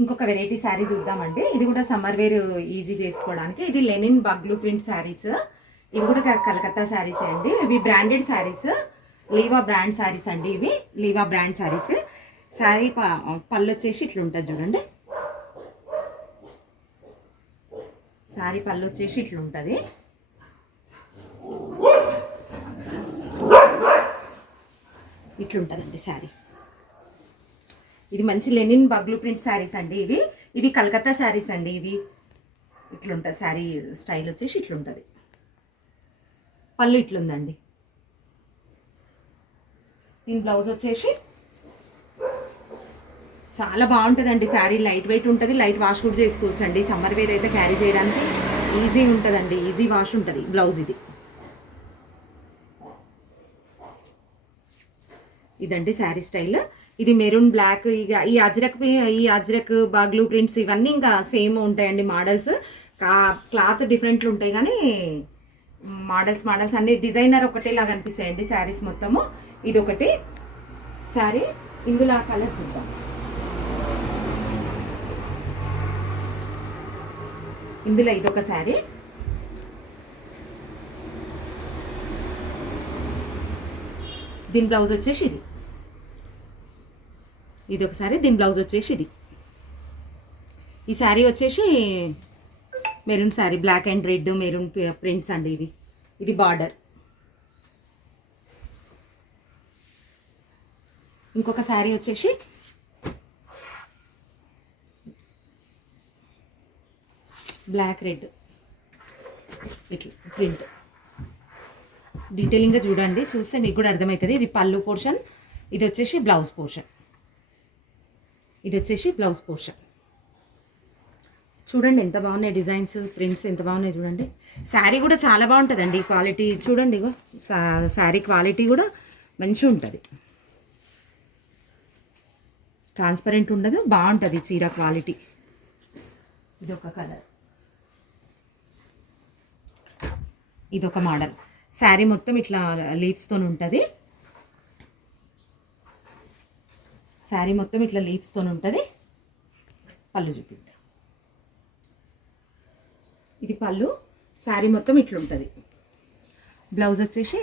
ఇంకొక వెరైటీ శారీ చూద్దామండి. ఇది కూడా సమ్మర్ వేర్ ఈజీ చేసుకోవడానికి. ఇది లెనిన్ బగ్లూ ప్రింట్ శారీస్. ఇవి కూడా కలకత్తా శారీస్ అండి. ఇవి బ్రాండెడ్ శారీస్, లీవా బ్రాండ్ శారీస్ అండి. ఇవి లీవా బ్రాండ్ శారీస్. శారీ పళ్ళు వచ్చేసి ఇట్లా ఉంటుంది చూడండి. శారీ పళ్ళు వచ్చేసి ఇట్లా ఉంటుంది. ఇట్లుంటుందండి శారీ. ఇది మంచి లెనిన్ బగ్లూ ప్రింట్ శారీస్ అండి. ఇవి కలకత్తా శారీస్ అండి. ఇవి ఇట్లుంటుంది శారీ స్టైల్ వచ్చేసి ఇట్లుంటుంది. పళ్ళు ఇట్లుందండి. దీని బ్లౌజ్ వచ్చేసి చాలా బాగుంటుందండి శారీ. లైట్ వెయిట్ ఉంటుంది, లైట్ వాష్ కూడా చేసుకోవచ్చు అండి. సమ్మర్ వేర్ అయితే క్యారీ చేయడానికి ఈజీ ఉంటుందండి, ఈజీ వాష్ ఉంటుంది బ్లౌజ్. ఇదండి శారీ స్టైల్. ఇది మెరూన్ బ్లాక్. ఇక ఈ అజ్రక్ బాగ్లూ ప్రింట్స్ ఇవన్నీ ఇంకా సేమ్ ఉంటాయండి మోడల్స్. క్లాత్ డిఫరెంట్లు ఉంటాయి కానీ మోడల్స్ అన్ని డిజైనర్ ఒకటేలాగా అనిపిస్తాయండి శారీస్ మొత్తము. ఇది ఒకటి శారీ. ఇందులో కలర్స్ చూద్దాం. ఇందులో ఇదొక శారీ. దీని బ్లౌజ్ వచ్చేసి ఇది ఒక శారీ. దీని బ్లౌజ్ వచ్చేసి ఈ శారీ వచ్చేసి maroon sari, black and red maroon prints అండి. ఇది బార్డర్. ఇంకొక శారీ వచ్చేసి బ్లాక్ రెడ్ ఇట్లా ప్రింట్. డీటెయిలింగ్గా చూడండి, చూస్తే మీకు కూడా అర్థమవుతుంది. ఇది పళ్ళు పోర్షన్, ఇది వచ్చేసి బ్లౌజ్ పోర్షన్. చూడండి ఎంత బాగున్నాయి డిజైన్స్, ప్రింట్స్ ఎంత బాగున్నాయి చూడండి. శారీ కూడా చాలా బాగుంటుందండి. క్వాలిటీ చూడండి, శారీ క్వాలిటీ కూడా మంచిగా ఉంటుంది. ట్రాన్స్పరెంట్ ఉండదు, బాగుంటుంది చీర క్వాలిటీ. ఇదొక కలర్, ఇదొక మోడల్. శారీ మొత్తం ఇట్లా లీవ్స్తో ఉంటుంది. శారీ మొత్తం ఇట్లా లీవ్స్తో ఉంటుంది. పళ్ళు చూపించండి. ఇది పళ్ళు. శారీ మొత్తం ఇట్లుంటుంది. బ్లౌజ్ వచ్చేసి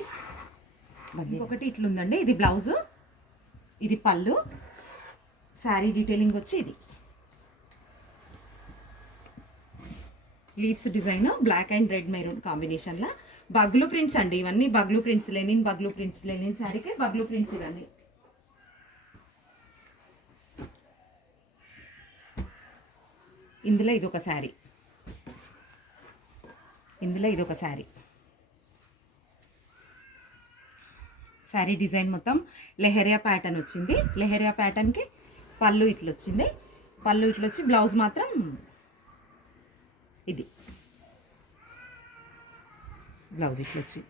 ఒకటి ఇట్లుందండి. ఇది బ్లౌజు, ఇది పళ్ళు. శారీ డీటెయిలింగ్ వచ్చి ఇది leaves design black and red maroon కాంబినేషన్లో. బగ్లూ ప్రింట్స్ అండి ఇవన్నీ. Bagru prints, linen Bagru prints. Linen శారీకి బగ్లూ ప్రింట్స్ ఇవన్నీ. ఇందులో ఇదొక శారీ. శారీ డిజైన్ మొత్తం లెహరియా ప్యాటర్న్ వచ్చింది. లెహరియా ప్యాటర్న్కి పళ్ళు ఇట్లొచ్చింది. పళ్ళు ఇట్లొచ్చి బ్లౌజ్ మాత్రం ఇది బ్లౌజ్ ఇట్లొచ్చింది.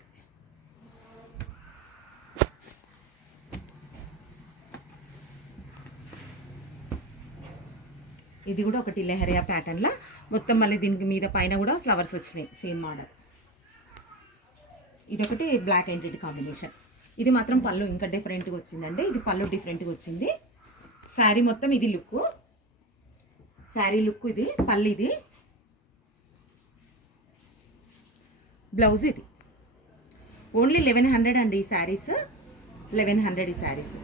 ఇది కూడా ఒకటి లెహరియా ప్యాటర్న్లో మొత్తం. మళ్ళీ దీనికి మీద పైన కూడా ఫ్లవర్స్ వచ్చినాయి, సేమ్ మోడల్. ఇదొకటి బ్లాక్ అండ్ రెడ్ కాంబినేషన్. ఇది మాత్రం పళ్ళు ఇంకా డిఫరెంట్గా వచ్చిందండి. ఇది పళ్ళు డిఫరెంట్గా వచ్చింది. శారీ మొత్తం ఇది లుక్, శారీ లుక్ ఇది. పళ్ళు ఇది, బ్లౌజ్ ఇది. ఓన్లీ 1100 అండి ఈ శారీస్. 1100 ఈ శారీస్.